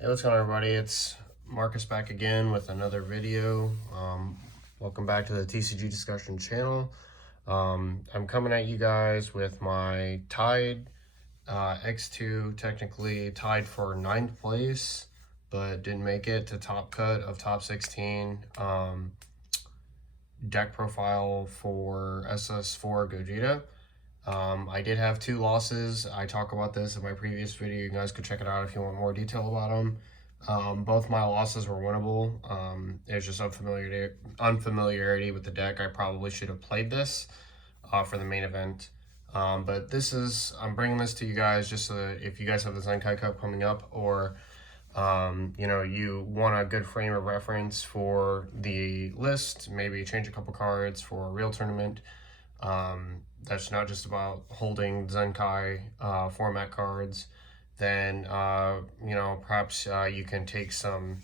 Hey, what's going on, everybody? It's Marcus back again with another video. Welcome back to the TCG discussion channel. I'm coming at you guys with my tied X2, technically tied for 9th place, but didn't make it to top cut of top 16 deck profile for Ss4 Gogeta. I did have 2 losses. I talk about this in my previous video. You guys could check it out if you want more detail about them. Both my losses were winnable. It was just unfamiliarity with the deck. I probably should have played this for the main event. But I'm bringing this to you guys just so that if you guys have the Zenkai Cup coming up, or you want a good frame of reference for the list, maybe change a couple cards for a real tournament. That's not just about holding Zenkai format cards. Then perhaps you can take some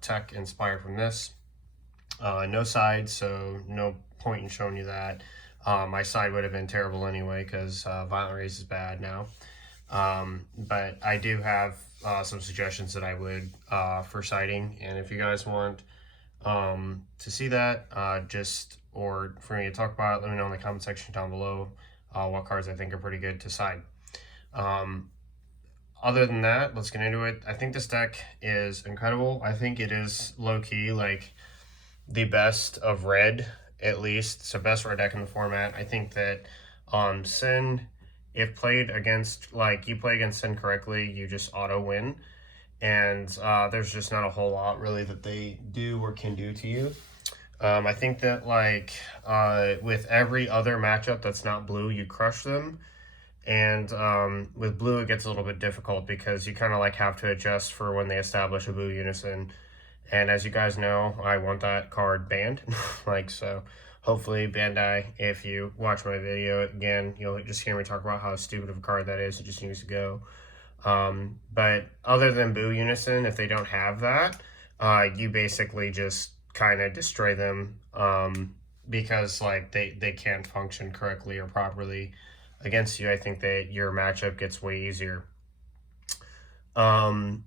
tech inspired from this. No side, so no point in showing you that. My side would have been terrible anyway because Violent Raise is bad now. But I do have some suggestions that I would for siding, and if you guys want to see that, or for me to talk about it, let me know in the comment section down below what cards I think are pretty good to side. Other than that, let's get into it. I think this deck is incredible. I think it is low-key like the best of red, at least. It's the best red deck in the format. I think that Sin, if played against, you play against Sin correctly, you just auto-win. And there's just not a whole lot really that they do or can do to you. I think that with every other matchup that's not blue, you crush them. And with blue, it gets a little bit difficult because you kind of have to adjust for when they establish a blue unison. And as you guys know, I want that card banned. So hopefully Bandai, if you watch my video again, you'll just hear me talk about how stupid of a card that is. It just needs to go. But other than Boo Unison, if they don't have that, you basically just kind of destroy them because they can't function correctly or properly against you. I think that your matchup gets way easier. I'm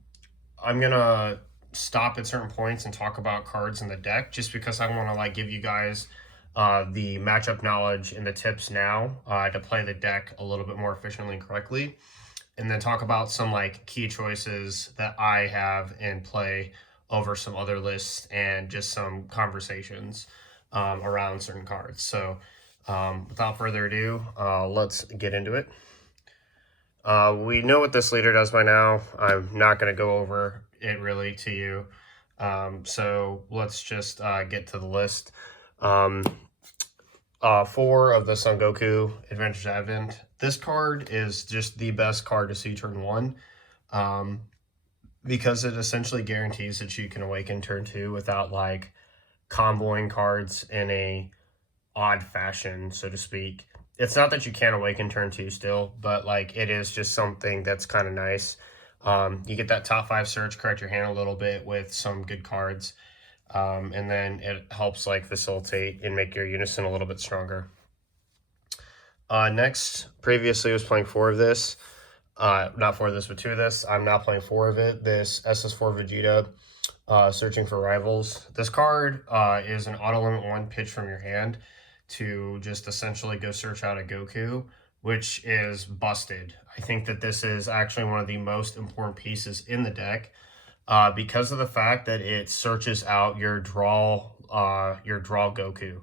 gonna stop at certain points and talk about cards in the deck just because I want to give you guys the matchup knowledge and the tips now to play the deck a little bit more efficiently and correctly, and then talk about some key choices that I have in play over some other lists and just some conversations around certain cards. So without further ado, let's get into it. We know what this leader does by now. I'm not going to go over it really to you. So let's just get to the list. 4 of the Son Goku Adventures Advent. This card is just the best card to see turn 1. Because it essentially guarantees that you can awaken turn 2 without comboing cards in a odd fashion, so to speak. It's not that you can't awaken turn 2 still, but it is just something that's kind of nice. You get that top 5 search, correct your hand a little bit with some good cards, and then it helps facilitate and make your unison a little bit stronger. Next, previously was playing 4 of this. Not 4 of this, but 2 of this. I'm now playing 4 of it. This Ss4 Vegeta, Searching for Rivals. This card is an auto limit 1 pitch from your hand to just essentially go search out a Goku, which is busted. I think that this is actually one of the most important pieces in the deck because of the fact that it searches out your draw Goku.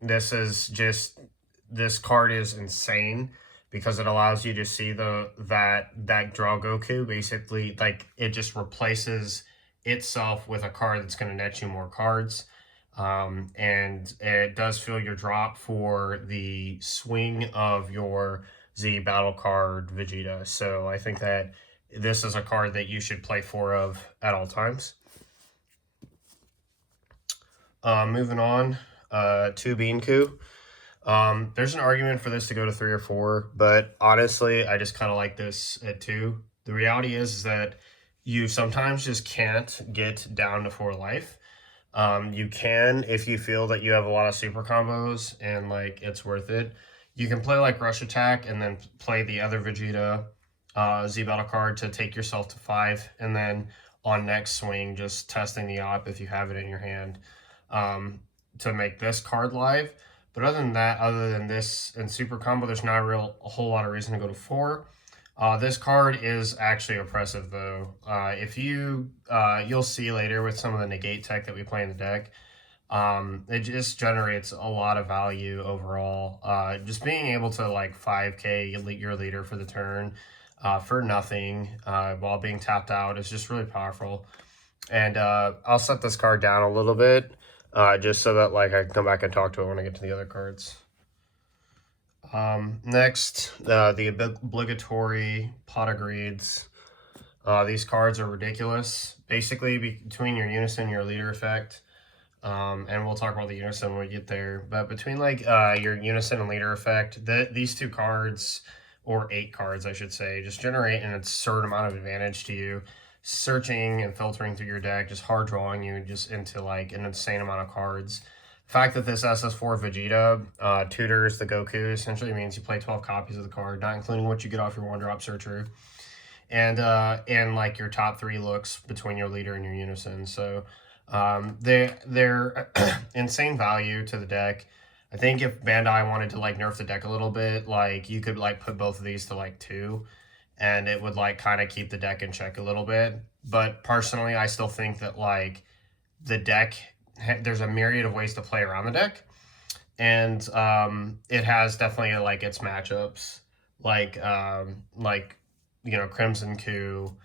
This card is insane because it allows you to see that draw Goku. Basically, it just replaces itself with a card that's going to net you more cards. And it does fill your drop for the swing of your Z battle card Vegeta. So I think that this is a card that you should play 4 of at all times. Moving on to Beanku. There's an argument for this to go to 3 or 4, but honestly, I just kind of like this at 2. The reality is that you sometimes just can't get down to 4 life. You can, if you feel that you have a lot of super combos and it's worth it. You can play Rush Attack and then play the other Vegeta Z battle card to take yourself to 5, and then on next swing, just testing the op if you have it in your hand to make this card live. But other than that, other than this and super combo, there's not a whole lot of reason to go to 4. This card is actually oppressive though. If you you'll see later with some of the negate tech that we play in the deck. It just generates a lot of value overall. Just being able to like 5k your leader for the turn for nothing while being tapped out is just really powerful. And I'll set this card down a little bit just so that like I can come back and talk to it when I get to the other cards. Next, the obligatory pot of greeds. These cards are ridiculous. Basically, between your unison and your leader effect, and we'll talk about the unison when we get there. But between like your unison and leader effect, these 2 cards, or 8 cards, I should say, just generate an absurd amount of advantage to you. Searching and filtering through your deck, just hard drawing you just into like an insane amount of cards. The fact that this Ss4 Vegeta tutors the Goku essentially means you play 12 copies of the card, not including what you get off your 1-drop searcher. And like your top 3 looks between your leader and your unison. So they're insane value to the deck. I think if Bandai wanted to like nerf the deck a little bit, like you could like put both of these to like 2, and it would like kind of keep the deck in check a little bit. But personally, I still think that like the deck, there's a myriad of ways to play around the deck, and it has definitely like its matchups, like you know, Crimson Coup.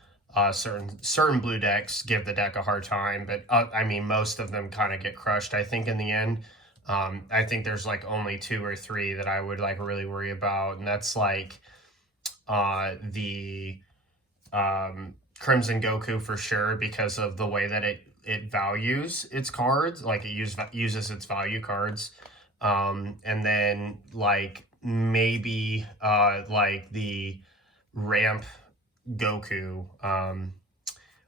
Certain blue decks give the deck a hard time, but I mean, most of them kind of get crushed, I think, in the end. I think there's like only 2 or 3 that I would like really worry about, and that's like the Crimson Goku for sure, because of the way that it values its cards, like it uses its value cards, and then like maybe like the ramp Goku.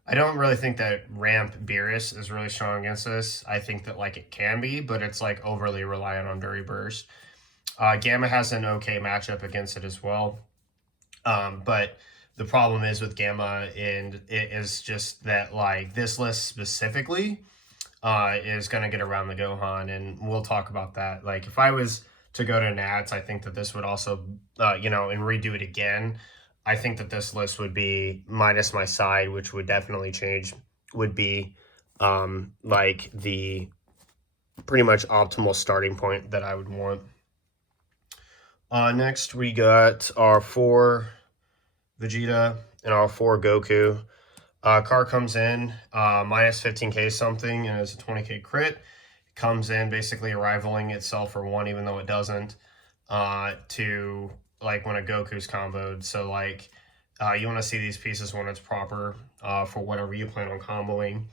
I don't really think that ramp Beerus is really strong against this. I think that like it can be, but it's like overly reliant on Dury Burst. Gamma has an okay matchup against it as well. But the problem is with Gamma, and it is just that like this list specifically is going to get around the Gohan, and we'll talk about that. Like if I was to go to Nats, I think that this would also, you know, and redo it again. I think that this list would be minus my side, which would definitely change, would be like the pretty much optimal starting point that I would want. Next, we got our 4 Vegeta and our 4 Goku. Card comes in minus 15k something, and it's a 20k crit. It comes in basically rivaling itself for 1, even though it doesn't, to like when a Goku's comboed. So like you want to see these pieces when it's proper for whatever you plan on comboing.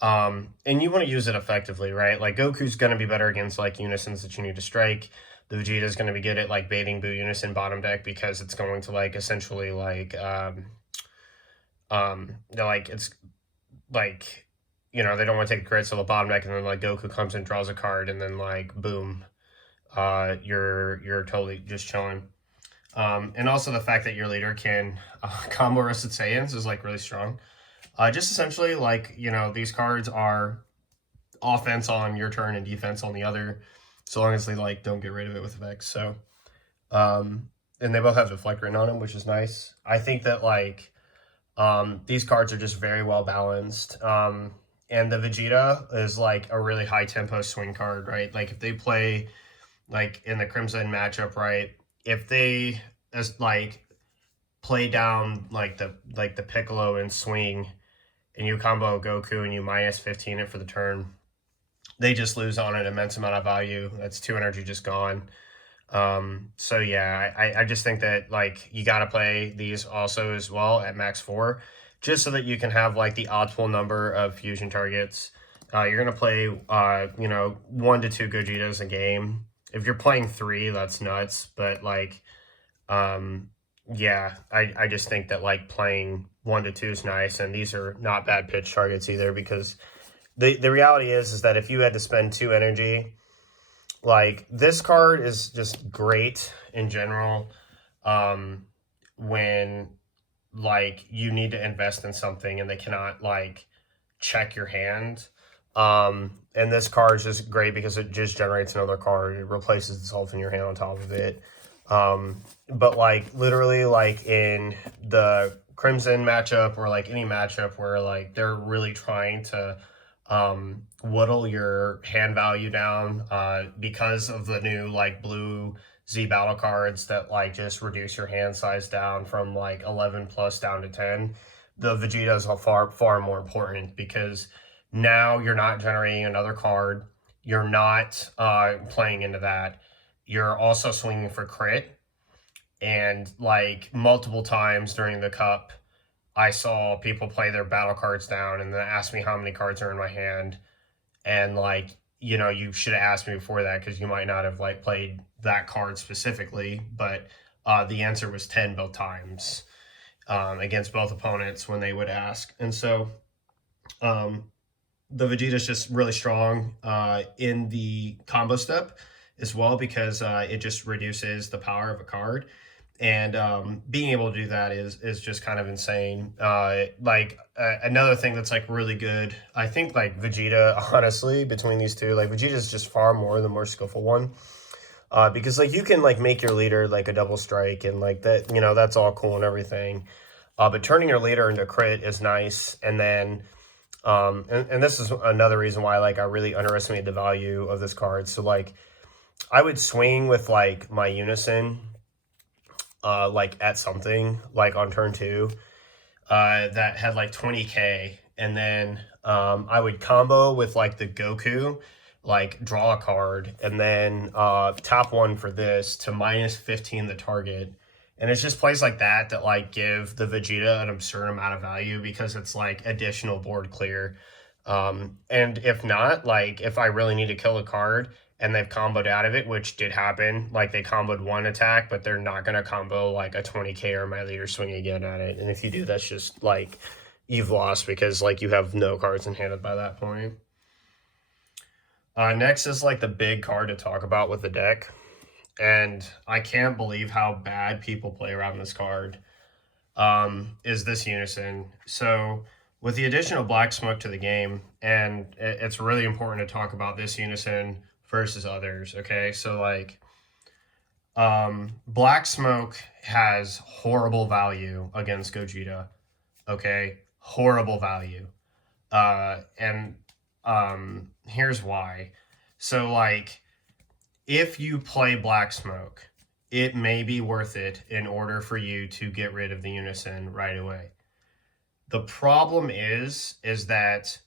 And you want to use it effectively, right? Like Goku's going to be better against like unisons that you need to strike. The Vegeta is going to be good at like baiting Boo Unison bottom deck, because it's going to like essentially like like it's like, you know, they don't want to take the crits to the bottom deck, and then like Goku comes and draws a card, and then like boom, you're totally just chilling. And also the fact that your leader can combo Rusted Saiyans is like really strong. Just essentially like, you know, these cards are offense on your turn and defense on the other, so long as they like don't get rid of it with effects. So and they both have deflect written on them, which is nice. I think that like these cards are just very well balanced. And the Vegeta is like a really high tempo swing card, right? Like if they play like in the Crimson matchup, right, if they as like play down like the Piccolo and swing, and you combo Goku and you minus 15 it for the turn, they just lose on an immense amount of value. That's 2 energy just gone. So yeah, I just think that like you got to play these also as well at max 4, just so that you can have like the optimal number of fusion targets. You're gonna play you know, 1 to 2 Gogetas a game. If you're playing 3, that's nuts. But like yeah, I just think that like playing 1 to 2 is nice, and these are not bad pitch targets either, because the reality is that if you had to spend 2 energy, like this card is just great in general when like you need to invest in something and they cannot like check your hand. And this card is just great because it just generates another card. It replaces itself in your hand on top of it. But like literally like in the Crimson matchup or like any matchup where like they're really trying to whittle your hand value down because of the new like blue Z battle cards that like just reduce your hand size down from like 11 plus down to 10. The Vegetas are far more important because now you're not generating another card. You're not playing into that. You're also swinging for crit. And like multiple times during the cup, I saw people play their battle cards down and then ask me how many cards are in my hand. And like, you know, you should have asked me before that because you might not have like played that card specifically. But the answer was 10 both times against both opponents when they would ask. And so the Vegeta's just really strong in the combo step as well because it just reduces the power of a card. And being able to do that is just kind of insane. Another thing that's like really good, I think like Vegeta, honestly, between these two, like Vegeta is just far more the more skillful one. Because like you can like make your leader like a double strike and like that, you know, that's all cool and everything. But turning your leader into crit is nice. And then and this is another reason why like I really underestimate the value of this card. So like I would swing with like my Unison like at something like on turn 2 that had like 20k, and then I would combo with like the Goku, like draw a card and then tap 1 for this to -15 the target. And it's just plays like that that like give the Vegeta an absurd amount of value because it's like additional board clear. And if not, like if I really need to kill a card and they've comboed out of it, which did happen, like they comboed 1 attack, but they're not going to combo like a 20k or my leader swing again at it. And if you do, that's just like you've lost because like you have no cards in hand by that point. Next is like the big card to talk about with the deck. And I can't believe how bad people play around this card, is this Unison. So with the addition of Black Smoke to the game, and it's really important to talk about this Unison versus others, okay? So like Black Smoke has horrible value against Gogeta, okay? Horrible value. And here's why. So like if you play Black Smoke, it may be worth it in order for you to get rid of the Unison right away. The problem is that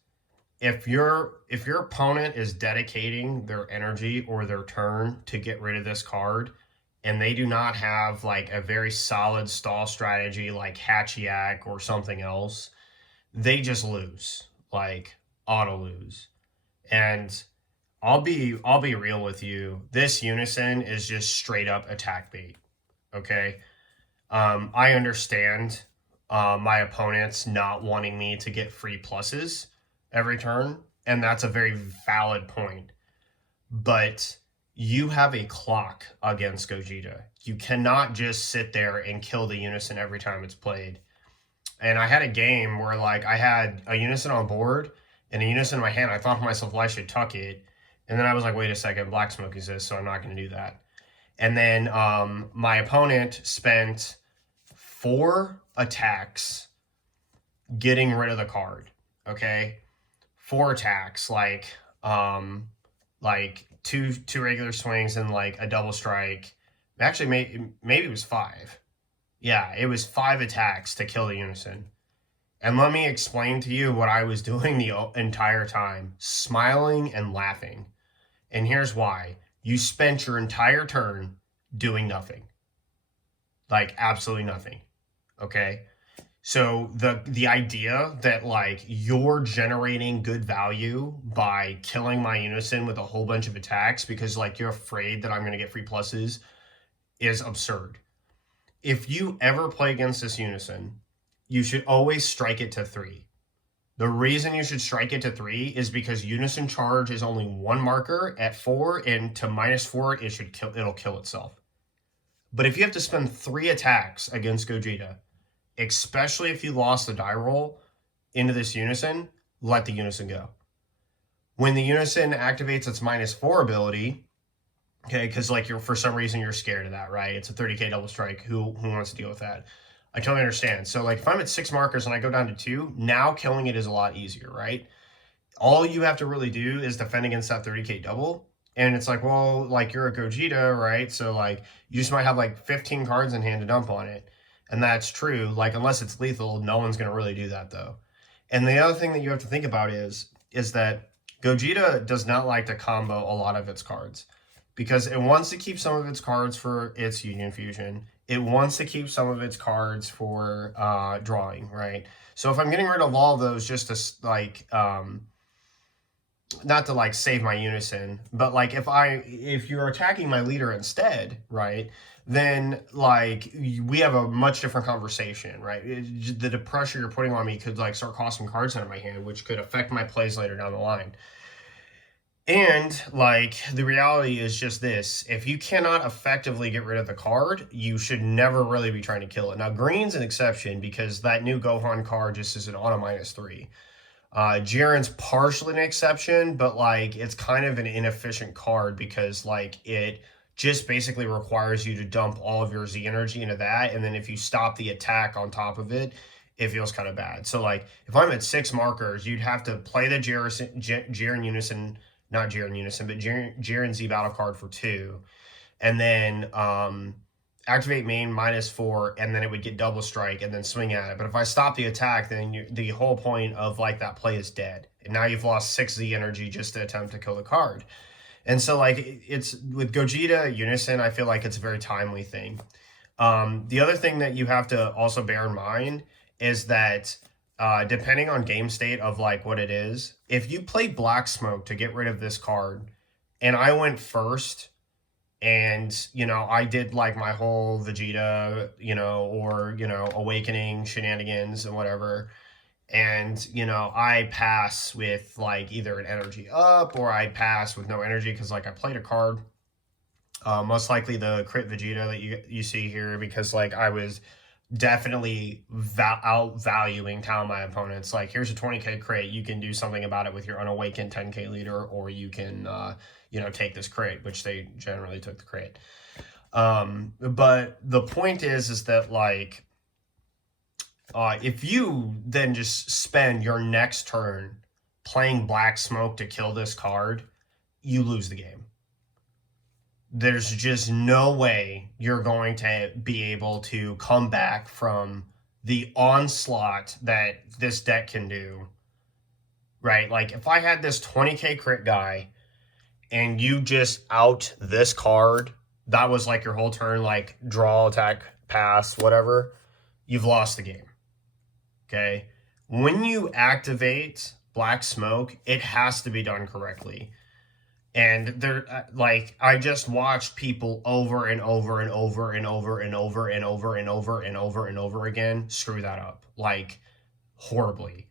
if your opponent is dedicating their energy or their turn to get rid of this card, and they do not have like a very solid stall strategy like Hachiyak or something else, they just lose, like auto lose. And I'll be real with you. This Unison is just straight up attack bait. Okay. I understand my opponents not wanting me to get free pluses every turn, and that's a very valid point. But you have a clock against Gogeta. You cannot just sit there and kill the Unison every time it's played. And I had a game where like I had a Unison on board and a Unison in my hand. I thought to myself, well, I should tuck it. And then I was like, wait a second, Black Smoke exists, so I'm not going to do that. And then my opponent spent 4 attacks getting rid of the card, okay? 4 attacks, like two regular swings and like a double strike. Actually, maybe it was 5. Yeah, it was 5 attacks to kill the Unison. And let me explain to you what I was doing the entire time. Smiling and laughing. And here's why. You spent your entire turn doing nothing. Like, absolutely nothing. Okay? So the idea that, like, you're generating good value by killing my Unison with a whole bunch of attacks because, like, you're afraid that I'm going to get free pluses is absurd. If you ever play against this Unison, you should always strike it to 3. The reason you should strike it to 3 is because Unison Charge is only 1 marker at 4, and to -4 it'll kill itself. But if you have to spend 3 attacks against Gogeta, especially if you lost the die roll into this unison, let the unison go. When the unison activates its -4 ability, okay, because like you're for some reason you're scared of that, right? It's a 30k double strike. Who wants to deal with that? I totally understand. So like if I'm at 6 markers and I go down to 2, now killing it is a lot easier, right? All you have to really do is defend against that 30k double. And it's like, well, like you're a Gogeta, right? So like you just might have like 15 cards in hand to dump on it. And that's true. Like unless it's lethal, no one's gonna really do that though. And the other thing that you have to think about is that Gogeta does not like to combo a lot of its cards because it wants to keep some of its cards for its Union Fusion. It wants to keep some of its cards for drawing, right? So if I'm getting rid of all of those just to like not to like save my unison, but like if you're attacking my leader instead, right? Then like we have a much different conversation, right? The pressure you're putting on me could like start costing cards out of my hand, which could affect my plays later down the line. And like the reality is just this: if you cannot effectively get rid of the card, you should never really be trying to kill it. Now green's an exception because that new Gohan card just is an auto -3. Jiren's partially an exception, but like it's kind of an inefficient card because like it just basically requires you to dump all of your Z energy into that, and then if you stop the attack on top of it, it feels kind of bad. So like if I'm at 6 markers, you'd have to play the Jiren Unison, not Jiren Unison, but Jiren Z battle card for 2, and then activate main -4, and then it would get double strike and then swing at it. But if I stop the attack, then the whole point of like that play is dead. And now you've lost 6 Z energy just to attempt to kill the card. And so like it's with Gogeta Unison, I feel like it's a very timely thing. The other thing that you have to also bear in mind is that depending on game state of like what it is, if you play Black Smoke to get rid of this card, and I went first, and you know I did like my whole Vegeta, or awakening shenanigans and whatever, and I pass with like either an energy up or I pass with no energy because like I played a card, most likely the crit Vegeta that you see here, because like I was definitely outvaluing telling my opponents like, here's a 20k crit, you can do something about it with your unawakened 10k leader, or you can take this crit, which they generally took the crit. But the point is that like if you then just spend your next turn playing Black Smoke to kill this card, you lose the game. There's just no way you're going to be able to come back from the onslaught that this deck can do, right? Like if I had this 20k crit guy and you just out this card, that was like your whole turn, like draw, attack, pass, whatever, you've lost the game, okay? When you activate Black Smoke, it has to be done correctly. And there, like, I just watched people over and over and over and over and over and over and over and over and over again screw that up, like, horribly.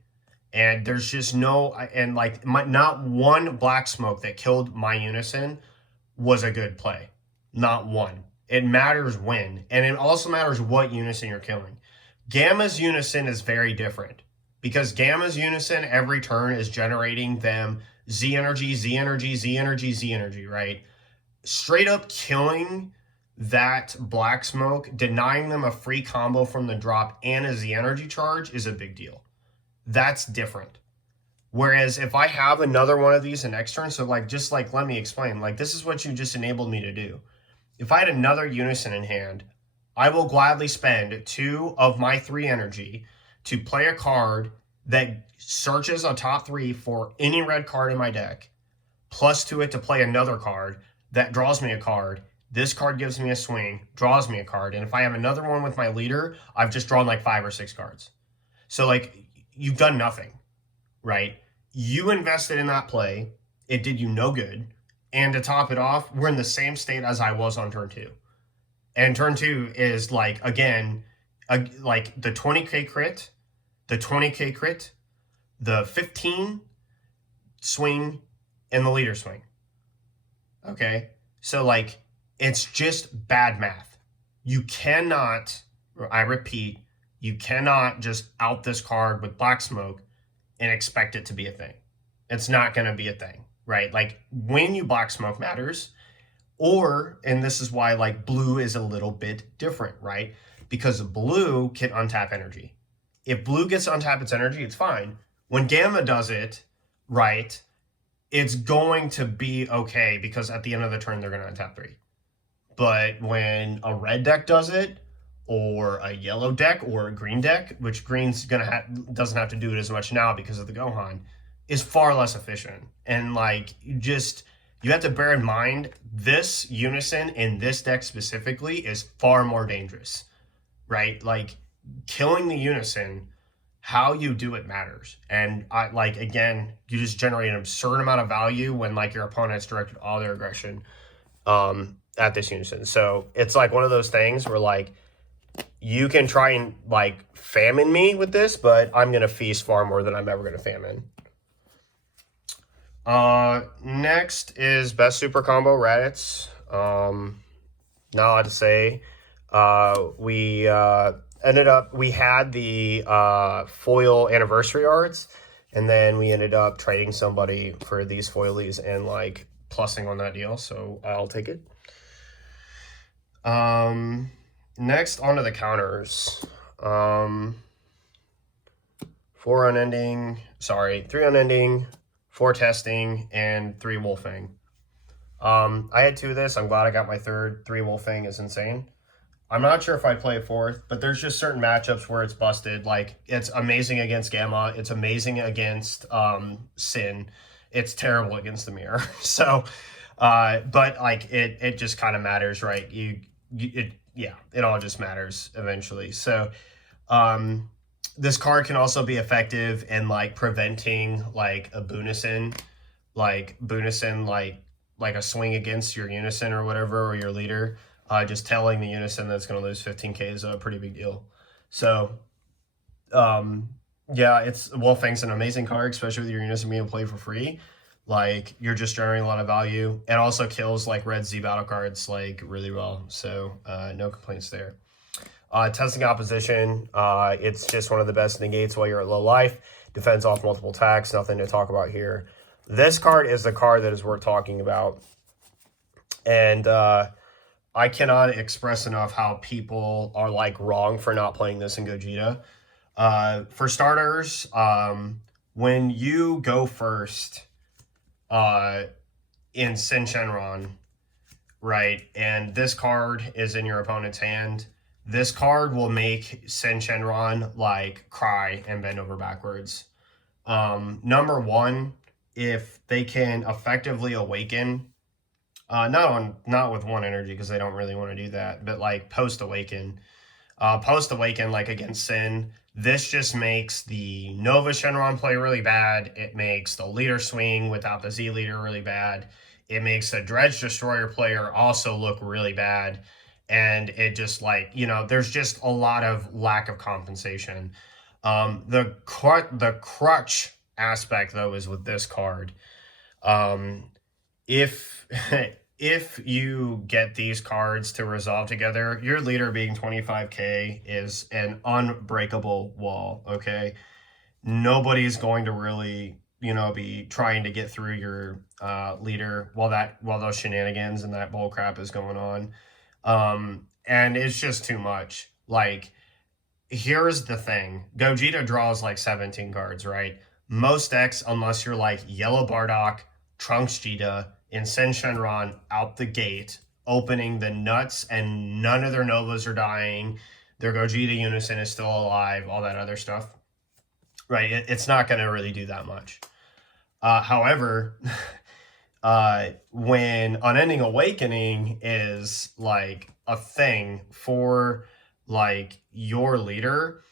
And there's just no, and like, not one Black Smoke that killed my Unison was a good play. Not one. It matters when. And it also matters what Unison you're killing. Gamma's Unison is very different because Gamma's Unison every turn is generating them Z energy, Z energy, Z energy, Z energy, right? Straight up killing that Black Smoke, denying them a free combo from the drop and a Z energy charge is a big deal. That's different. Whereas if I have another one of these in next turn, so like, just like, let me explain, like this is what you just enabled me to do. If I had another Unison in hand, I will gladly spend 2 of my 3 energy to play a card that searches a top 3 for any red card in my deck, plus to it to play another card that draws me a card. This card gives me a swing, draws me a card, and if I have another one with my leader, I've just drawn like 5 or 6 cards. So like, you've done nothing, right? You invested in that play, it did you no good, and to top it off, we're in the same state as I was on turn 2. And turn 2 is like, again, like the 20k crit, the 20k crit, the 15 swing, and the leader swing. Okay? So, like, it's just bad math. You cannot, I repeat, You cannot just out this card with Black Smoke and expect it to be a thing. It's not going to be a thing, right? Like when you Black Smoke matters, and this is why like blue is a little bit different, right? Because blue can untap energy. If blue gets to untap its energy, it's fine. When gamma does it, right, it's going to be okay because at the end of the turn, they're going to untap 3. But when a red deck does it, or a yellow deck, or a green deck, which green's doesn't have to do it as much now because of the Gohan, is far less efficient. And like you have to bear in mind this unison in this deck specifically is far more dangerous, right? Like killing the unison, how you do it matters. And again, you just generate an absurd amount of value when like your opponent's directed all their aggression at this unison. So it's like one of those things where like you can try and like famine me with this, but I'm gonna feast far more than I'm ever gonna famine. Next is best super combo Raditz. Not allowed to say. We had the foil anniversary arts, and then we ended up trading somebody for these foilies and like plussing on that deal, so I'll take it. Next onto the counters. 4 unending, 3 unending, 4 testing, and 3 wolfing. I had 2 of this. I'm glad I got my 3rd. 3 wolfing is insane. I'm not sure if I'd play a 4th, but there's just certain matchups where it's busted. Like, it's amazing against Gamma. It's amazing against Sin. It's terrible against the Mirror. So, but like, it just kind of matters, right? It all just matters eventually. So, this card can also be effective in like preventing like a Bunison, like a swing against your unison or whatever, or your leader. Just telling the unison that's going to lose 15k is a pretty big deal. So, yeah, Wolfang's an amazing card, especially with your unison being played for free. Like, you're just generating a lot of value. It also kills like red Z battle cards like really well. So, no complaints there. Testing opposition, it's just one of the best negates while you're at low life. Defends off multiple attacks, nothing to talk about here. This card is the card that is worth talking about. And I cannot express enough how people are like wrong for not playing this in Gogeta. For starters, when you go first in Sin Shenron, right, and this card is in your opponent's hand, this card will make Sin Shenron like cry and bend over backwards. Number 1, if they can effectively awaken, not with 1 energy because they don't really want to do that, but like post awaken like against Sin, this just makes the Nova Shenron play really bad. It makes the leader swing without the Z leader really bad. It makes the Dredge Destroyer player also look really bad. And it just like, there's just a lot of lack of compensation. The crutch aspect though is with this card. If you get these cards to resolve together, your leader being 25k is an unbreakable wall, okay? Nobody's going to really, be trying to get through your leader while those shenanigans and that bull crap is going on. And it's just too much. Like, here's the thing. Gogeta draws like 17 cards, right? Most decks, unless you're like Yellow Bardock, Trunks Jita, and Sin Shenron out the gate, opening the nuts, and none of their Novas are dying. Their Gogeta unison is still alive, all that other stuff. Right? It's not going to really do that much. However, when Unending Awakening is like a thing for like your leader,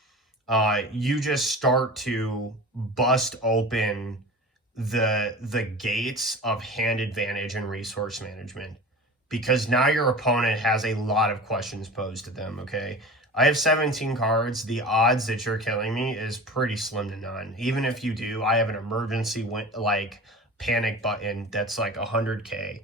you just start to bust open the gates of hand advantage and resource management, because now your opponent has a lot of questions posed to them. Okay, I have 17 cards. The odds that you're killing me is pretty slim to none. Even if you do, I have an emergency like panic button that's like 100k.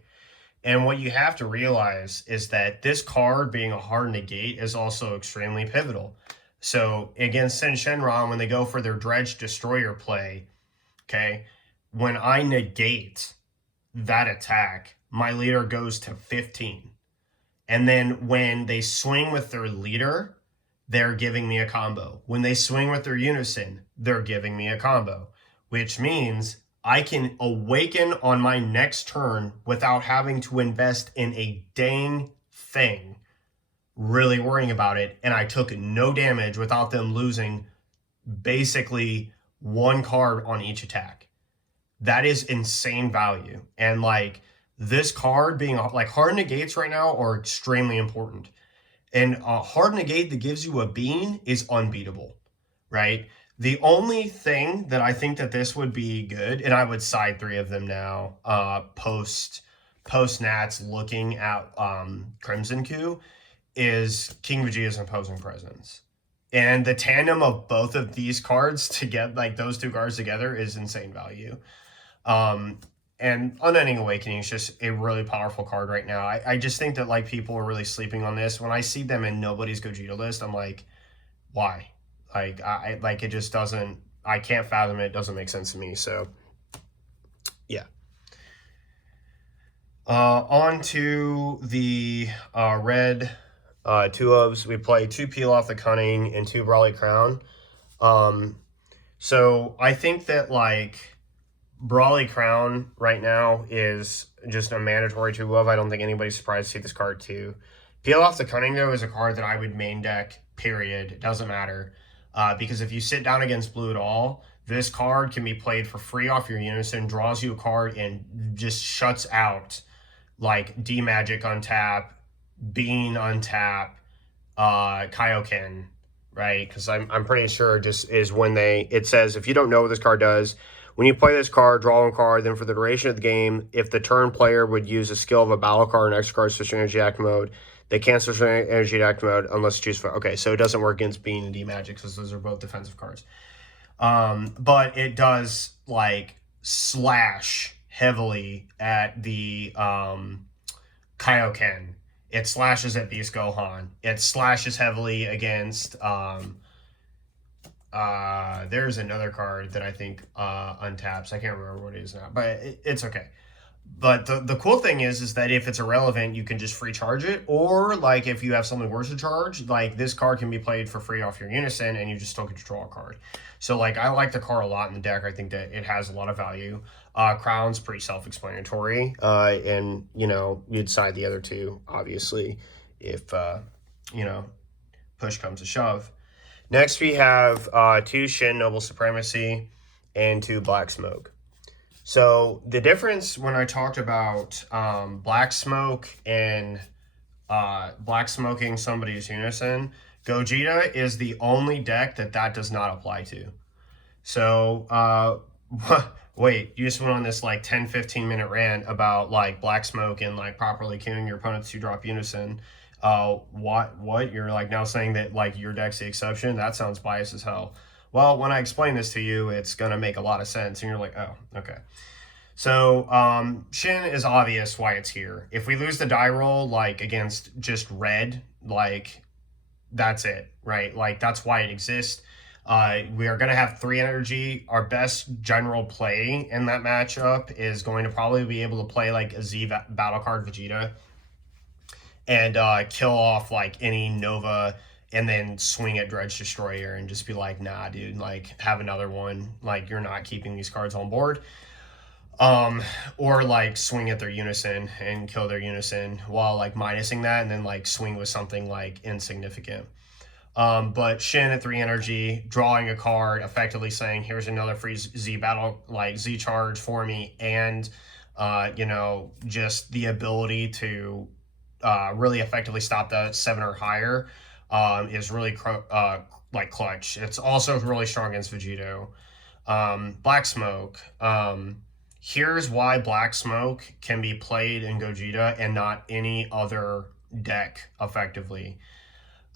And what you have to realize is that this card being a hard negate is also extremely pivotal. So against Sin Shenron, when they go for their Dredge Destroyer play, okay, when I negate that attack, my leader goes to 15. And then when they swing with their leader, they're giving me a combo. When they swing with their unison, they're giving me a combo, which means I can awaken on my next turn without having to invest in a dang thing, really worrying about it. And I took no damage without them losing basically one card on each attack. That is insane value. And like this card being like hard negates right now are extremely important. And a hard negate that gives you a bean is unbeatable, right? The only thing that I think that this would be good, and I would side 3 of them now, post Nats looking at Crimson Coup, is King Vegeta's Imposing Presence. And the tandem of both of these cards to get like those 2 cards together is insane value. And Unending Awakening is just a really powerful card right now. I just think that like people are really sleeping on this. When I see them in nobody's Gogeta list, I'm like, why? Like I like it just doesn't. I can't fathom it. It doesn't make sense to me. So yeah. On to the red 2-ofs. We play 2 Pilaf the Cunning and 2 Brawly Crown. So I think that like Brawly Crown right now is just a mandatory 2-of. I don't think anybody's surprised to see this card too. Pilaf the Cunning though is a card that I would main deck, period. It doesn't matter. Because if you sit down against blue at all, this card can be played for free off your unison, draws you a card, and just shuts out like D-Magic on tap, Bean on tap, Kaioken, right? Because I'm pretty sure just is when it says, if you don't know what this card does, when you play this card, draw one card, then for the duration of the game, if the turn player would use a skill of a battle card or an extra card switch energy active mode, they cancel energy active mode unless you choose for. Okay, so it doesn't work against Bean and D-Magic because those are both defensive cards. But it does like slash heavily at the Kaioken. It slashes at Beast Gohan. It slashes heavily against there's another card that I think untaps. I can't remember what it is now, but it's okay. But the cool thing is that if it's irrelevant, you can just free charge it. Or like if you have something worse to charge, like this card can be played for free off your unison and you just still get to draw a card. So like I like the card a lot in the deck. I think that it has a lot of value. Crown's pretty self-explanatory. And you know, you'd side the other 2, obviously, if you know, push comes to shove. Next we have 2 Shin Noble Supremacy and 2 Black Smoke. So the difference when I talked about Black Smoke and Black Smoking somebody's unison, Gogeta is the only deck that does not apply to. So wait, you just went on this like 10-15 minute rant about like Black Smoke and like properly queuing your opponent's 2-drop unison. What? You're like now saying that like your deck's the exception? That sounds biased as hell. Well, when I explain this to you, it's going to make a lot of sense. And you're like, oh, okay. So Shin is obvious why it's here. If we lose the die roll, like against just red, like that's it, right? Like that's why it exists. We are going to have 3 energy. Our best general play in that matchup is going to probably be able to play like a Z battle card Vegeta and kill off like any Nova and then swing at Dredge Destroyer and just be like, nah, dude, like have another one. Like you're not keeping these cards on board. Or like swing at their unison and kill their unison while like minusing that and then like swing with something like insignificant. But Shin at 3 energy, drawing a card, effectively saying, here's another free Z battle, like Z charge for me. And, you know, just the ability to really effectively stop the 7 or higher is really like clutch. It's also really strong against Vegito. Black Smoke. Here's why Black Smoke can be played in Gogeta and not any other deck effectively.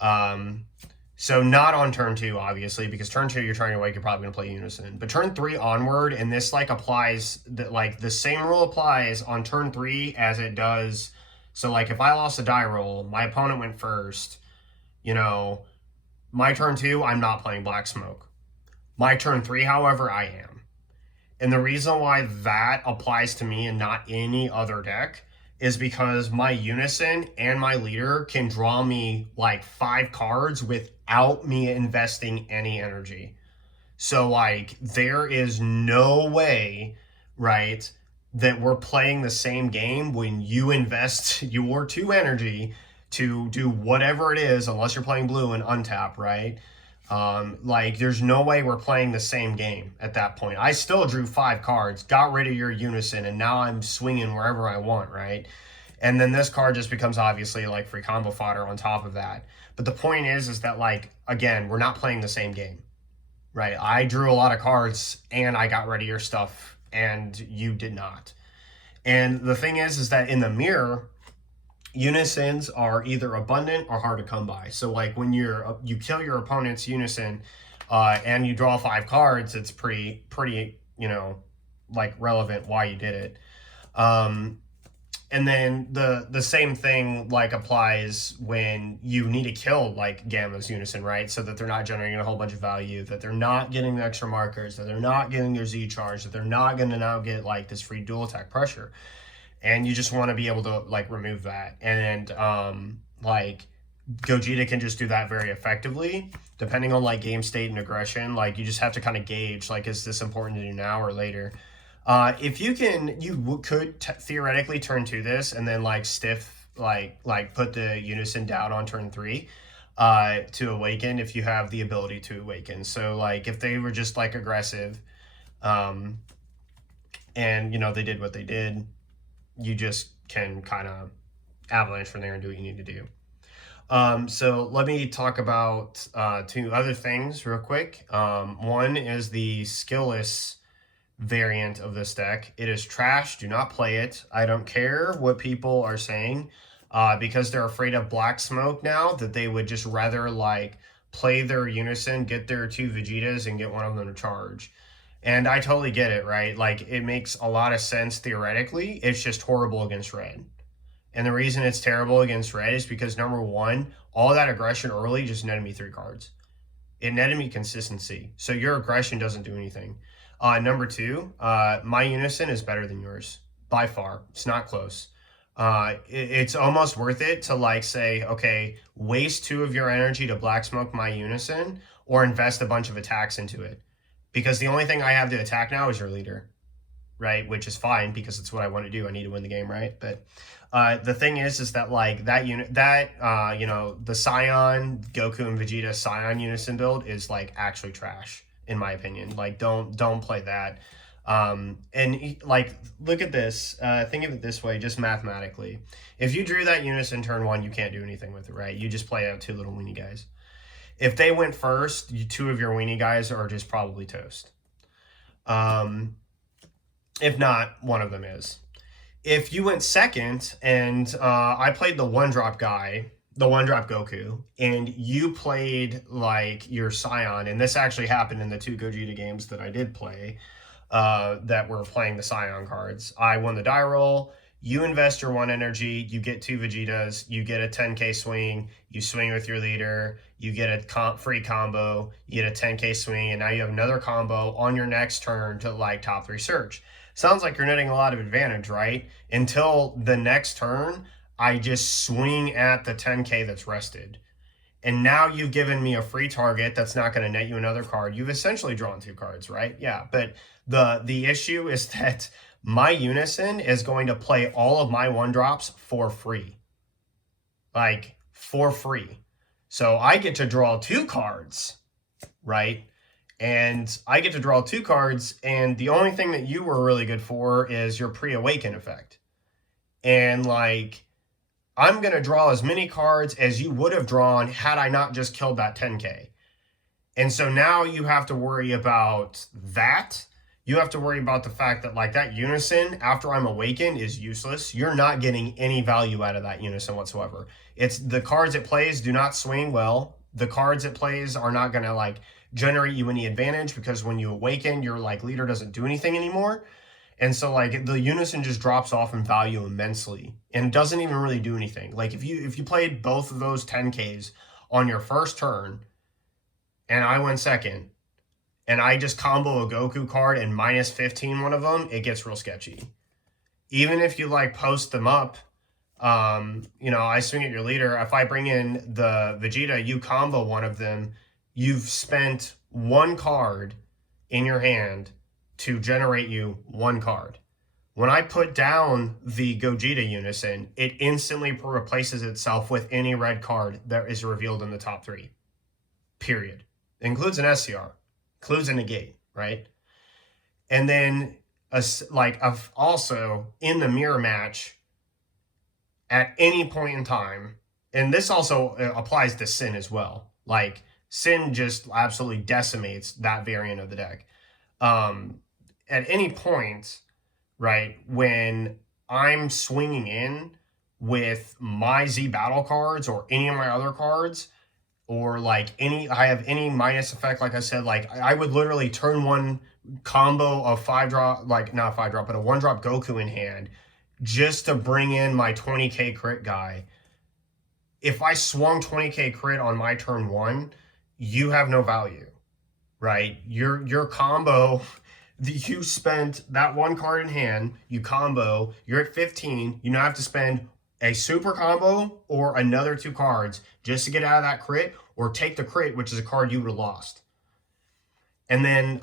So not on turn 2, obviously, because turn 2 you're trying to wake, you're probably going to play Unison. But turn 3 onward, and this like applies, that like the same rule applies on turn 3 as it does. So like if I lost a die roll, my opponent went first, you know, My turn 2, I'm not playing Black Smoke. My turn 3, however, I am. And the reason why that applies to me and not any other deck is because my Unison and my leader can draw me like 5 cards without me investing any energy. So, like, there is no way, right, that we're playing the same game when you invest your 2 energy to do whatever it is, unless you're playing blue and untap, right? Like, there's no way we're playing the same game at that point. I still drew 5 cards, got rid of your Unison, and now I'm swinging wherever I want, right? And then this card just becomes obviously like free combo fodder on top of that. But the point is that, like, again, we're not playing the same game, right? I drew a lot of cards and I got rid of your stuff, and you did not. And the thing is that in the mirror, unisons are either abundant or hard to come by. So like when you kill your opponent's unison and you draw 5 cards, it's pretty like relevant why you did it. And then the same thing like applies when you need to kill like Gamma's unison, right? So that they're not generating a whole bunch of value, that they're not getting the extra markers, that they're not getting their Z charge, that they're not going to now get like this free dual attack pressure. And you just want to be able to like remove that. And like Gogeta can just do that very effectively, depending on like game state and aggression. Like you just have to kind of gauge, like, is this important to do now or later? If you can, you could theoretically turn to this and then like stiff, like put the unison down on turn 3 to awaken if you have the ability to awaken. So like if they were just like aggressive and they did what they did, you just can kind of avalanche from there and do what you need to do. So let me talk about 2 other things real quick. One is the skillless variant of this deck. It is trash. Do not play it. I don't care what people are saying because they're afraid of Black Smoke now, that they would just rather like play their unison, get their 2 Vegetas, and get one of them to charge. And I totally get it, right? Like, it makes a lot of sense theoretically. It's just horrible against red. And the reason it's terrible against red is because, number 1, all that aggression early just netted me 3 cards. It netted me consistency. So your aggression doesn't do anything. Number 2, my unison is better than yours. By far. It's not close. It's almost worth it to, like, say, okay, waste 2 of your energy to Black Smoke my unison or invest a bunch of attacks into it. Because the only thing I have to attack now is your leader, right? Which is fine because it's what I want to do. I need to win the game, right? But the thing is that like that unit, the Scion, Goku, and Vegeta Scion unison build is like actually trash in my opinion. Like don't play that. And like look at this. Think of it this way, just mathematically. If you drew that unison turn 1, you can't do anything with it, right? You just play out 2 little weenie guys. If they went first, 2 of your weenie guys are just probably toast. If not, one of them is. If you went second and I played the 1-drop guy, the 1-drop Goku, and you played like your Scion, and this actually happened in the 2 Gogeta games that I did play that were playing the Scion cards. I won the die roll. You invest your 1 energy, you get 2 Vegetas, you get a 10k swing, you swing with your leader, you get a free combo, you get a 10k swing, and now you have another combo on your next turn to like top 3 search. Sounds like you're netting a lot of advantage, right? Until the next turn, I just swing at the 10k that's rested. And now you've given me a free target that's not going to net you another card. You've essentially drawn 2 cards, right? Yeah, but the issue is that my unison is going to play all of my 1-drops for free. Like, for free. So I get to draw 2 cards, right? And I get to draw 2 cards, and the only thing that you were really good for is your pre-awaken effect. And, like, I'm going to draw as many cards as you would have drawn had I not just killed that 10k. And so now you have to worry about that. You have to worry about the fact that like that unison after I'm awakened is useless. You're not getting any value out of that unison whatsoever. It's the cards it plays do not swing well. The cards it plays are not going to like generate you any advantage because when you awaken, your like leader doesn't do anything anymore. And so like the unison just drops off in value immensely and doesn't even really do anything. Like if you played both of those 10Ks on your first turn, and I went second, and I just combo a Goku card and minus 15 one of them, it gets real sketchy. Even if you like post them up, you know, I swing at your leader. If I bring in the Vegeta, you combo one of them, you've spent one card in your hand to generate you one card. When I put down the Gogeta Unison, it instantly replaces itself with any red card that is revealed in the top three. Period. It includes an Ss4, includes a negate, right? And then also in the mirror match, at any point in time, and this also applies to Sin as well. Like Sin just absolutely decimates that variant of the deck. At any point, right, when I'm swinging in with my Z battle cards or any of my other cards, or like I have any minus effect, like I said, like I would literally turn one combo of 5-drop, like not 5-drop, but a 1-drop Goku in hand just to bring in my 20k crit guy. If I swung 20k crit on my turn 1, you have no value, right? Your combo, you spent that one card in hand, you combo, you're at 15, you now have to spend a super combo or another 2 cards just to get out of that crit, or take the crit, which is a card you would have lost. And then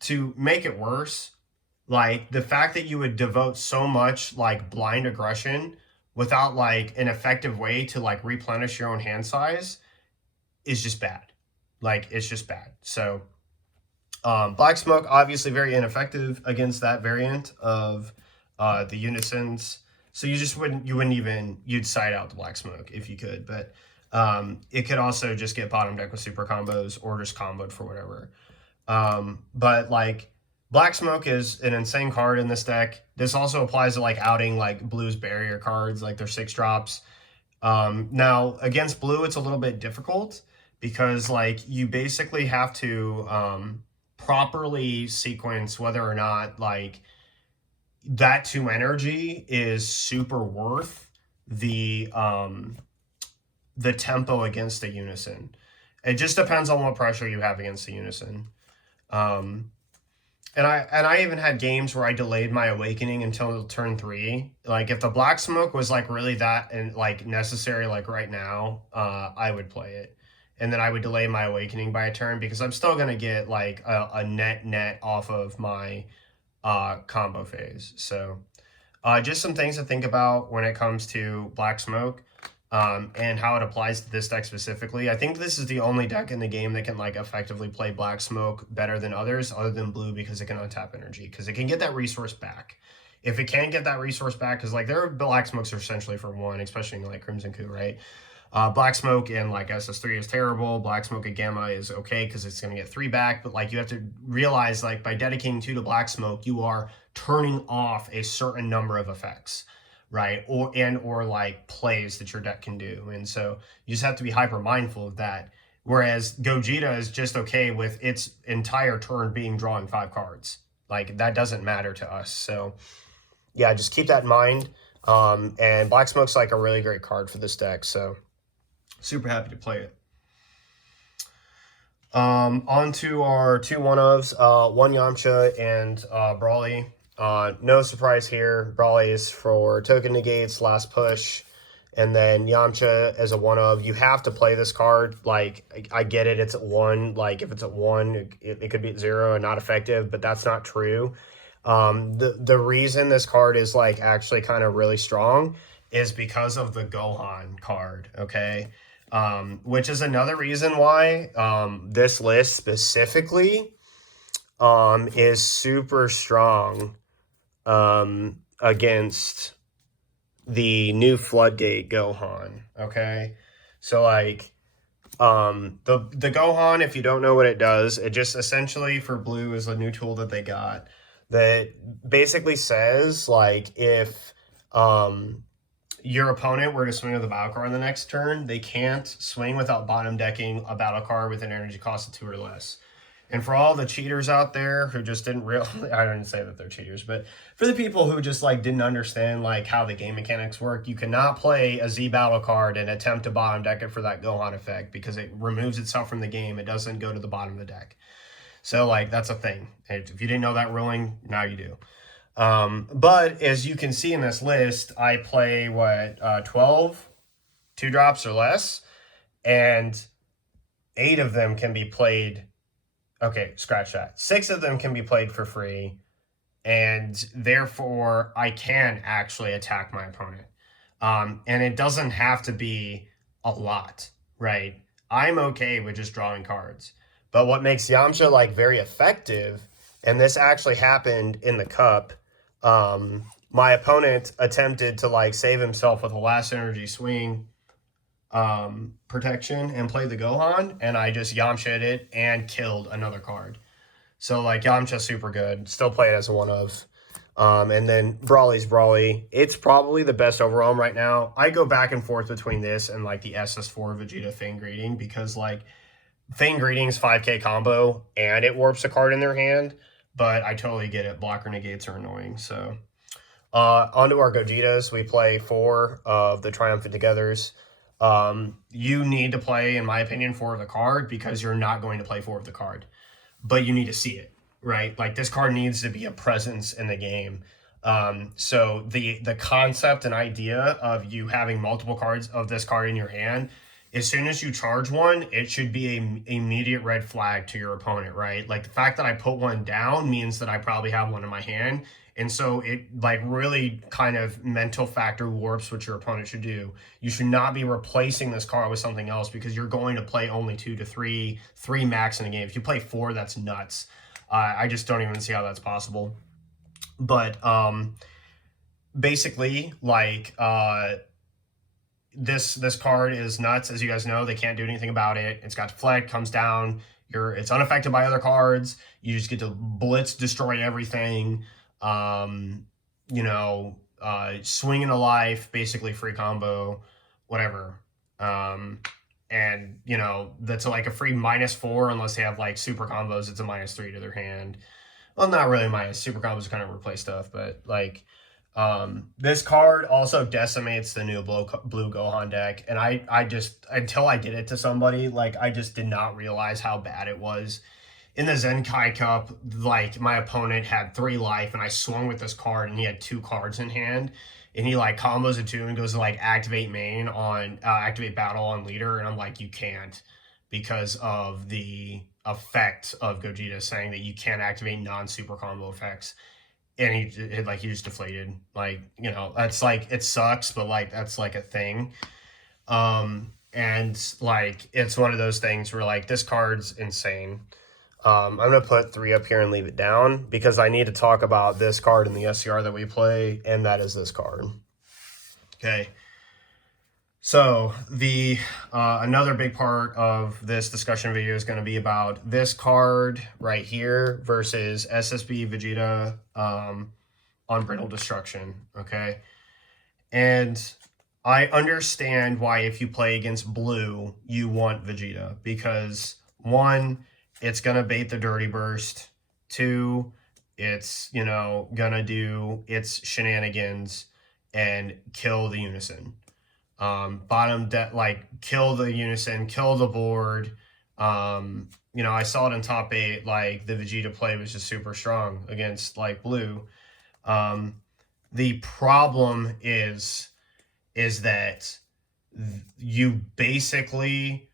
to make it worse, like the fact that you would devote so much like blind aggression without like an effective way to like replenish your own hand size is just bad. Like it's just bad. So Black Smoke, obviously very ineffective against that variant of the Unisons. So you'd side out the Black Smoke if you could, but it could also just get bottom deck with super combos or just comboed for whatever. But like Black Smoke is an insane card in this deck. This also applies to like outing like Blue's barrier cards, like their 6-drops. Now against Blue, it's a little bit difficult because like you basically have to properly sequence whether or not like that 2 energy is super worth the tempo against the Unison. It just depends on what pressure you have against the Unison. And I even had games where I delayed my awakening until turn 3. Like if the Black Smoke was like really that and like necessary, like right now, I would play it. And then I would delay my awakening by a turn because I'm still gonna get like a net off of my combo phase. So just some things to think about when it comes to Black Smoke. And how it applies to this deck specifically. I think this is the only deck in the game that can like effectively play Black Smoke better than others other than Blue, because it can untap energy, because it can get that resource back. If it can get that resource back, because like their Black Smokes are essentially for 1, especially in like Crimson Coup, right? Black Smoke in like SS3 is terrible. Black Smoke at Gamma is okay because it's going to get 3 back, but like you have to realize like by dedicating 2 to Black Smoke, you are turning off a certain number of effects, right? Or like plays that your deck can do. And so you just have to be hyper mindful of that. Whereas Gogeta is just okay with its entire turn being drawing 5 cards. Like that doesn't matter to us. So yeah, just keep that in mind. And Black Smoke's like a really great card for this deck. So super happy to play it. On to our 2 1-ofs, one Yamcha and Brawly. No surprise here. Brawly is for token negates, last push, and then Yamcha as a 1-of. You have to play this card. Like, I get it, it's at 1. Like, if it's at 1, it could be at 0 and not effective, but that's not true. The reason this card is, like, actually kind of really strong is because of the Gohan card, okay? Which is another reason why this list specifically is super strong against the new Floodgate Gohan, okay? So, like, the Gohan, if you don't know what it does, it just essentially for Blue is a new tool that they got that basically says, like, if your opponent were to swing with a battle card on the next turn, they can't swing without bottom decking a battle card with an energy cost of 2 or less. And for all the cheaters out there who just didn't realize, I didn't say that they're cheaters, but for the people who just like didn't understand like how the game mechanics work, you cannot play a Z battle card and attempt to bottom deck it for that Gohan effect because it removes itself from the game. It doesn't go to the bottom of the deck. So like that's a thing. If you didn't know that ruling, now you do. But as you can see in this list, I play what 12 2-drops or less, and 8 of them can be played. Okay, scratch that. 6 of them can be played for free, and therefore I can actually attack my opponent. And it doesn't have to be a lot, right? I'm okay with just drawing cards. But what makes Yamcha like very effective, and this actually happened in the cup, my opponent attempted to like save himself with a last energy swing protection and play the Gohan, and I just Yamcha'd it and killed another card. So like Yamcha's super good. Still play it as a one of. And then Brawly's Brawly. It's probably the best overwhelm right now. I go back and forth between this and like the Ss4 Vegeta Fang Greeting because like Fang Greeting's 5k combo and it warps a card in their hand, but I totally get it. Blocker negates are annoying. So onto our Gogetas. We play 4 of the Triumphant Togethers. You need to play, in my opinion, 4 of the card because you're not going to play 4 of the card, but you need to see it, right? Like this card needs to be a presence in the game. So the concept and idea of you having multiple cards of this card in your hand, as soon as you charge one, it should be an immediate red flag to your opponent, right? Like the fact that I put one down means that I probably have one in my hand. And so it like really kind of mental factor warps what your opponent should do. You should not be replacing this card with something else because you're going to play only 2 to 3 max in a game. If you play 4, that's nuts. I just don't even see how that's possible. But basically, like this card is nuts, as you guys know. They can't do anything about it. It's got deflect, comes down. It's unaffected by other cards. You just get to blitz, destroy everything. Swinging a life, basically free combo, whatever. And that's like a free -4 unless they have like super combos. It's a -3 to their hand. Well, not really minus. Super combos kind of replace stuff, but like this card also decimates the new blue Gohan deck. And I just, until I did it to somebody, like I just did not realize how bad it was. In the Zenkai Cup, like my opponent had 3 life and I swung with this card and he had 2 cards in hand and he like combos a 2 and goes to like activate main on activate battle on leader, and I'm like, you can't, because of the effect of Gogeta saying that you can't activate non-super combo effects. And he just deflated. Like, that's like, it sucks, but like that's like a thing. And like it's one of those things where like this card's insane. I'm going to put 3 up here and leave it down because I need to talk about this card in the SCR that we play, and that is this card. Okay. So the another big part of this discussion video is going to be about this card right here versus SSB Vegeta on Brittle Destruction, okay? And I understand why if you play against blue, you want Vegeta, because 1, it's going to bait the Dirty Burst. 2, it's, going to do its shenanigans and kill the Unison. Kill the Unison, kill the board. I saw it in top 8, like the Vegeta play was just super strong against like blue. The problem is that you basically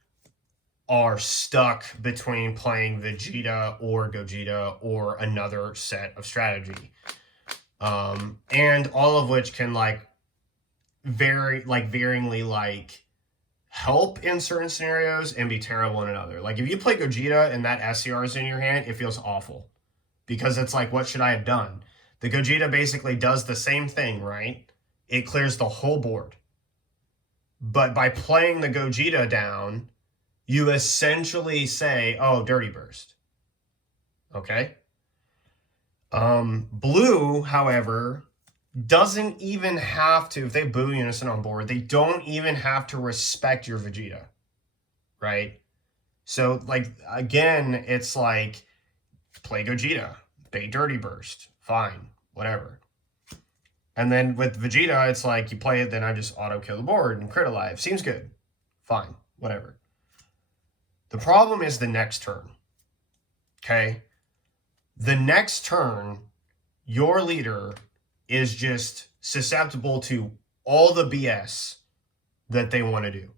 are stuck between playing Vegeta or Gogeta or another set of strategy. And all of which can varyingly help in certain scenarios and be terrible in another. Like if you play Gogeta and that SCR is in your hand, it feels awful because it's like, what should I have done? The Gogeta basically does the same thing, right? It clears the whole board. But by playing the Gogeta down, you essentially say, oh, Dirty Burst. Okay? Blue, however, doesn't even have to, if they boo Unison on board, they don't even have to respect your Vegeta, right? So, like, again, it's like, play Gogeta, bait Dirty Burst, fine, whatever. And then with Vegeta, it's like, you play it, then I just auto-kill the board and crit alive. Seems good. Fine, whatever. The problem is the next turn, okay? The next turn, your leader is just susceptible to all the BS that they want to do.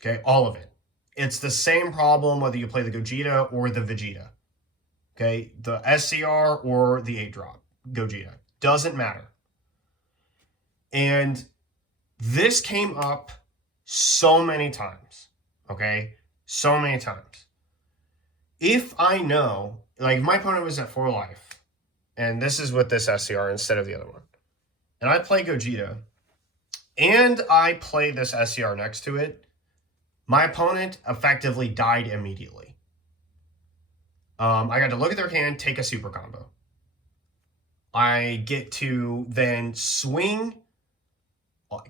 Okay, all of it. It's the same problem whether you play the Gogeta or the Vegeta. Okay, the SCR or the 8-drop Gogeta. Doesn't matter. And this came up so many times. Okay, so many times. If I know, like, my opponent was at 4 life, and this is with this SCR instead of the other one, and I play Gogeta, and I play this SCR next to it, my opponent effectively died immediately. I got to look at their hand, take a super combo. I get to then swing,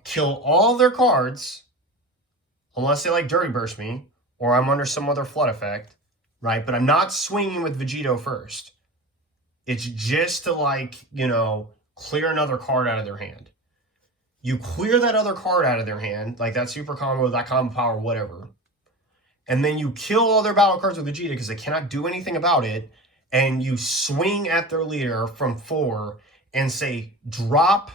kill all their cards, unless they like Dirty Burst me, or I'm under some other flood effect, right? But I'm not swinging with Vegito first. It's just to, like, you know, clear another card out of their hand. You clear that other card out of their hand, like that super combo, that combo power, whatever. And then you kill all their battle cards with Vegeta because they cannot do anything about it. And you swing at their leader from 4 and say, drop,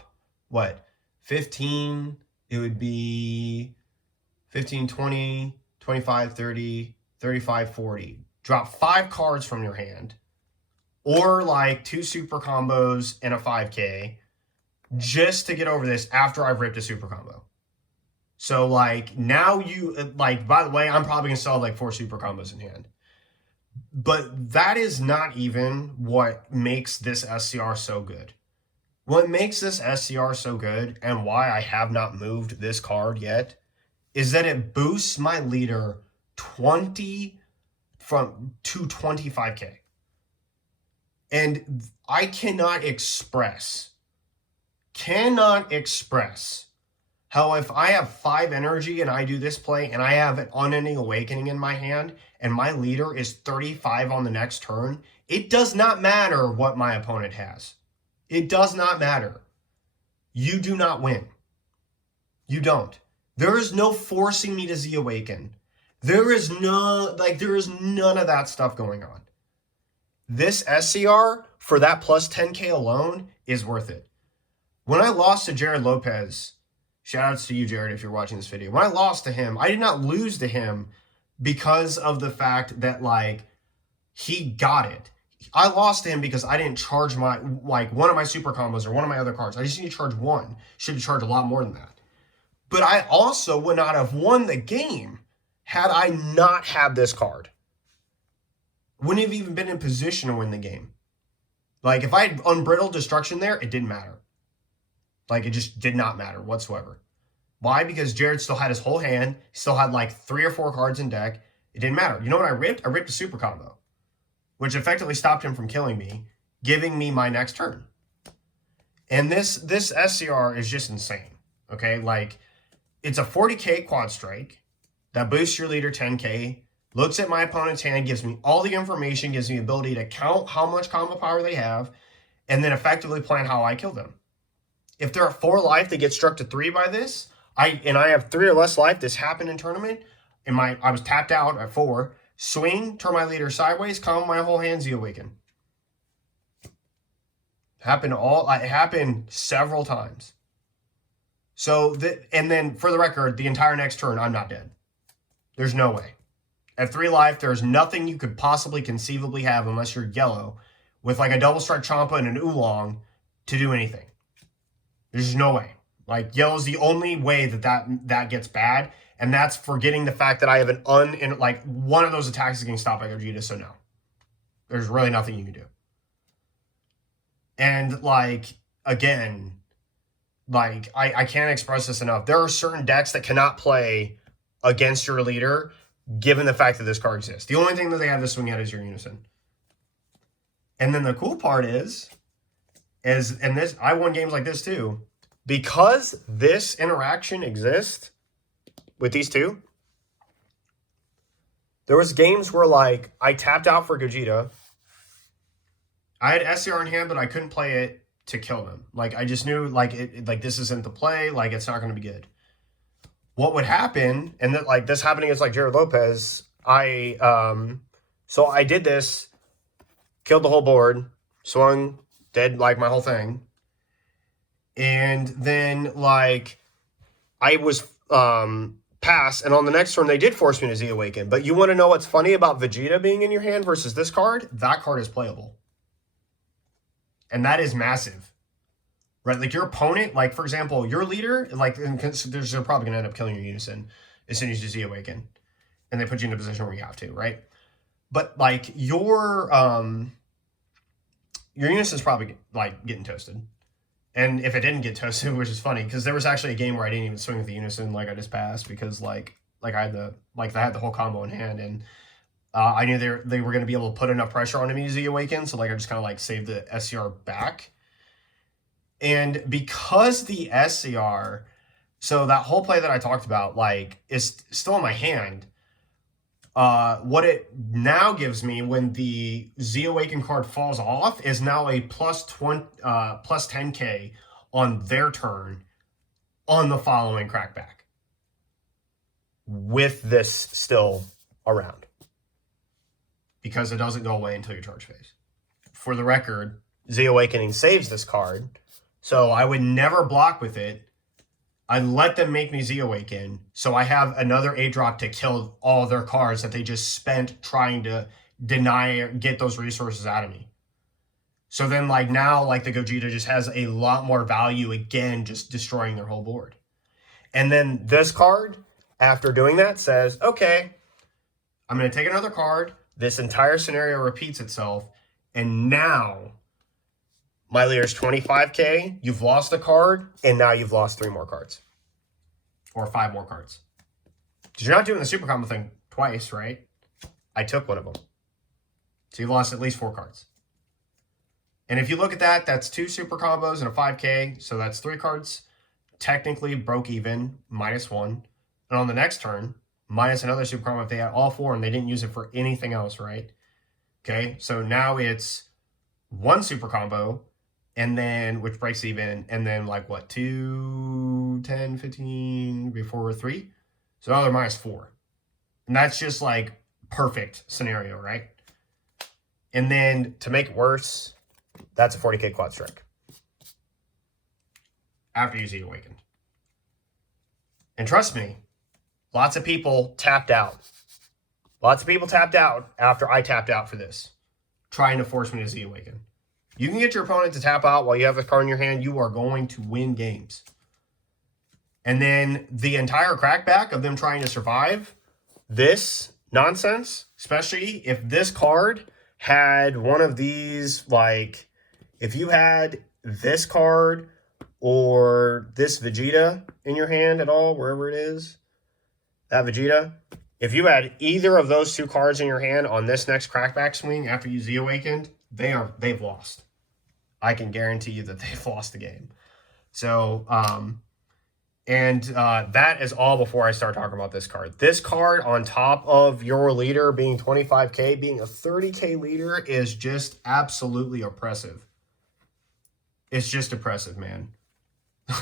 what, 15? It would be 15, 20, 25, 30, 35, 40. Drop 5 cards from your hand. Or like 2 super combos and a 5K just to get over this after I've ripped a super combo. So, like, now you, like, by the way, I'm probably going to sell like 4 super combos in hand. But that is not even what makes this SCR so good. What makes this SCR so good, and why I have not moved this card yet, is that it boosts my leader 20 to 25K. And I cannot express how if I have 5 energy and I do this play and I have an Unending Awakening in my hand and my leader is 35 on the next turn, it does not matter what my opponent has. It does not matter. You do not win. You don't. There is no forcing me to Z-Awaken. There is none of that stuff going on. This SCR, for that plus 10K alone, is worth it. When I lost to Jared Lopez, shout outs to you, Jared, if you're watching this video. When I lost to him, I did not lose to him because of the fact that, like, he got it. I lost to him because I didn't charge my, like, one of my super combos or one of my other cards. I just need to charge 1. Should have charged a lot more than that. But I also would not have won the game had I not had this card. Wouldn't have even been in position to win the game. Like, if I had Unbrittled Destruction there, it didn't matter. Like, it just did not matter whatsoever. Why? Because Jared still had his whole hand. He still had like 3 or 4 cards in deck. It didn't matter. You know what I ripped? I ripped a super combo, which effectively stopped him from killing me, giving me my next turn. And this SCR is just insane. Okay, like, it's a 40K quad strike that boosts your leader 10K, looks at my opponent's hand, gives me all the information, gives me the ability to count how much combo power they have, and then effectively plan how I kill them. If they're at 4 life, they get struck to 3 by this. I have 3 or less life. This happened in tournament. I was tapped out at 4. Swing, turn my leader sideways, combo my whole hand, Z-Awaken. It happened several times. So, and then for the record, the entire next turn, I'm not dead. There's no way. At 3 life, there's nothing you could possibly conceivably have unless you're yellow with like a double strike Champa and an Oolong to do anything. There's no way. Like, yellow's the only way that gets bad, and that's forgetting the fact that I have one of those attacks is getting stopped by Gogeta, so no. There's really nothing you can do. And, like, again, like, I can't express this enough. There are certain decks that cannot play against your leader, given the fact that this card exists. The only thing that they have to swing at is your Unison. And then the cool part I won games like this too, because this interaction exists with these two, There was games where, like, I tapped out for Gogeta. I had SCR in hand, but I couldn't play it to kill them. Like, I just knew, like, this isn't the play. Like, it's not going to be good. What would happen, and that, like, this happening is like Jared Lopez. So I did this, killed the whole board, swung, did, like, my whole thing. And then, like, I was pass, and on the next turn, they did force me to Z-Awaken. But you want to know what's funny about Vegeta being in your hand versus this card? That card is playable. And that is massive. Right? Like, your opponent, like, for example, your leader, like, they're probably going to end up killing your Unison as soon as you Z-Awaken. And they put you in a position where you have to, right? But, like, your Unison's probably, like, getting toasted. And if it didn't get toasted, which is funny, because there was actually a game where I didn't even swing with the Unison, like, I just passed, because, like I had the whole combo in hand, and I knew they were going to be able to put enough pressure on him to Z-Awaken, so, like, I just kind of, like, saved the SCR back. And because the SCR, so that whole play that I talked about, like, is still in my hand, what it now gives me when the Z-Awaken card falls off is now a plus 10k on their turn on the following crackback. With this still around. Because it doesn't go away until your charge phase. For the record, Z-Awakening saves this card, so I would never block with it. I let them make me Z-Awaken, so I have another 8-drop to kill all their cards that they just spent trying to get those resources out of me. So then, like, now, like, the Gogeta just has a lot more value, again, just destroying their whole board. And then this card, after doing that, says, okay, I'm going to take another card. This entire scenario repeats itself, and now my leader's 25k, you've lost a card, and now you've lost 3 more cards. Or 5 more cards. Because you're not doing the super combo thing twice, right? I took one of them. So you've lost at least 4 cards. And if you look at that, that's 2 super combos and a 5k, so that's 3 cards. Technically broke even, -1. And on the next turn, minus another super combo if they had all 4 and they didn't use it for anything else, right? Okay, so now it's 1 super combo, and then, which breaks even, and then, like, what, 2, 10, 15, before 3? So now they're -4. And that's just, like, perfect scenario, right? And then, to make it worse, that's a 40k quad strike. After you Z-Awakened. And trust me, lots of people tapped out. Lots of people tapped out after I tapped out for this, trying to force me to Z-Awaken. You can get your opponent to tap out while you have a card in your hand. You are going to win games. And then the entire crackback of them trying to survive this nonsense, especially if this card had one of these, like, if you had this card or this Vegeta in your hand at all, wherever it is, that Vegeta, if you had either of those 2 cards in your hand on this next crackback swing after you Z-Awakened, they've lost. I can guarantee you that they've lost the game. So, that is all before I start talking about this card. This card, on top of your leader being 25k, being a 30k leader, is just absolutely oppressive. It's just oppressive, man.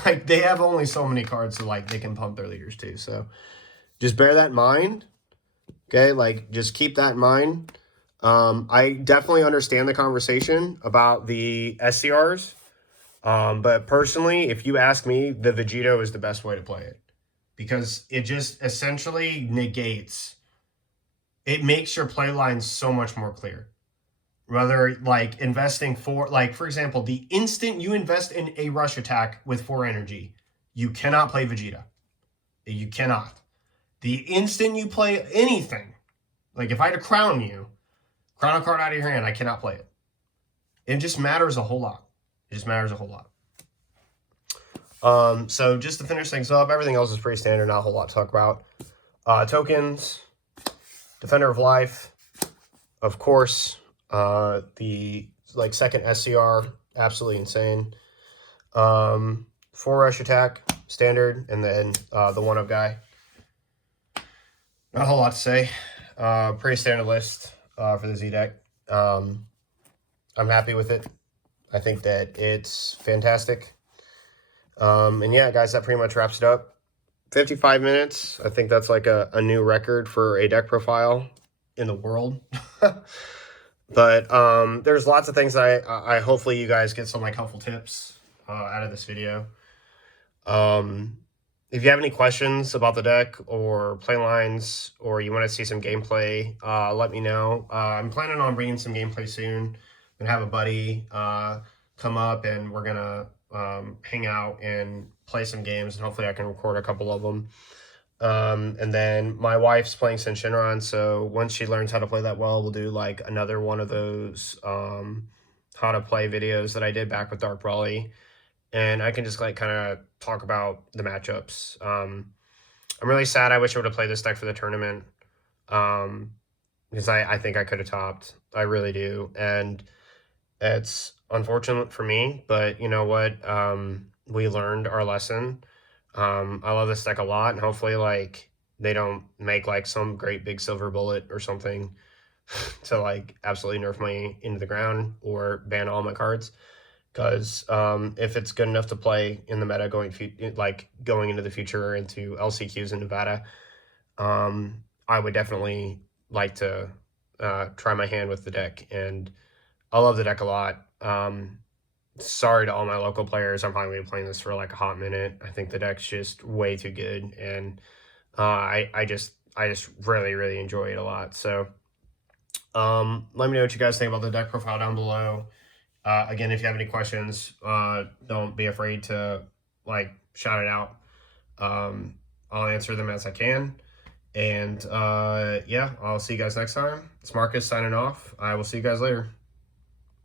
Like, they have only so many cards, so, like, they can pump their leaders too. So, just bear that in mind. Okay, like, just keep that in mind. I definitely understand the conversation about the SCRs. But personally, if you ask me, the Vegito is the best way to play it. Because it just essentially negates. It makes your play line so much more clear. Rather, like, investing for example, the instant you invest in a rush attack with 4 energy, you cannot play Vegeta. You cannot. The instant you play anything, like if I had to crown a card out of your hand, I cannot play it. It just matters a whole lot. It just matters a whole lot. So just to finish things up, everything else is pretty standard, not a whole lot to talk about. Tokens, Defender of Life, of course, the second SCR, absolutely insane. 4 rush attack, standard, and then the 1-up guy. Not a whole lot to say. pretty standard list for the Z deck. I'm happy with it. I think that it's fantastic. And yeah, guys, that pretty much wraps it up. 55 minutes. I think that's like a new record for a deck profile in the world. But there's lots of things I hopefully you guys get some like helpful tips out of this video. If you have any questions about the deck or play lines, or you want to see some gameplay, let me know. I'm planning on bringing some gameplay soon. I'm gonna have a buddy come up, and we're gonna hang out and play some games, and hopefully I can record a couple of them. And then my wife's playing Sin Shinron, so once she learns how to play that well, we'll do like another one of those how to play videos that I did back with Dark Brawly, and I can just like kind of talk about the matchups. I'm really sad. I wish I would have played this deck for the tournament, because I think I could have topped. I really do, and it's unfortunate for me, but you know what? We learned our lesson. I love this deck a lot, and hopefully like they don't make like some great big silver bullet or something to like absolutely nerf me into the ground or ban all my cards. Because if it's good enough to play in the meta going into the future into LCQs in Nevada, I would definitely like to try my hand with the deck, and I love the deck a lot. Sorry to all my local players. I'm probably gonna be playing this for like a hot minute. I think the deck's just way too good, and I just really enjoy it a lot. So let me know what you guys think about the deck profile down below. Again, if you have any questions, don't be afraid to like shout it out. I'll answer them as I can. And yeah, I'll see you guys next time. It's Marcus signing off. I will see you guys later.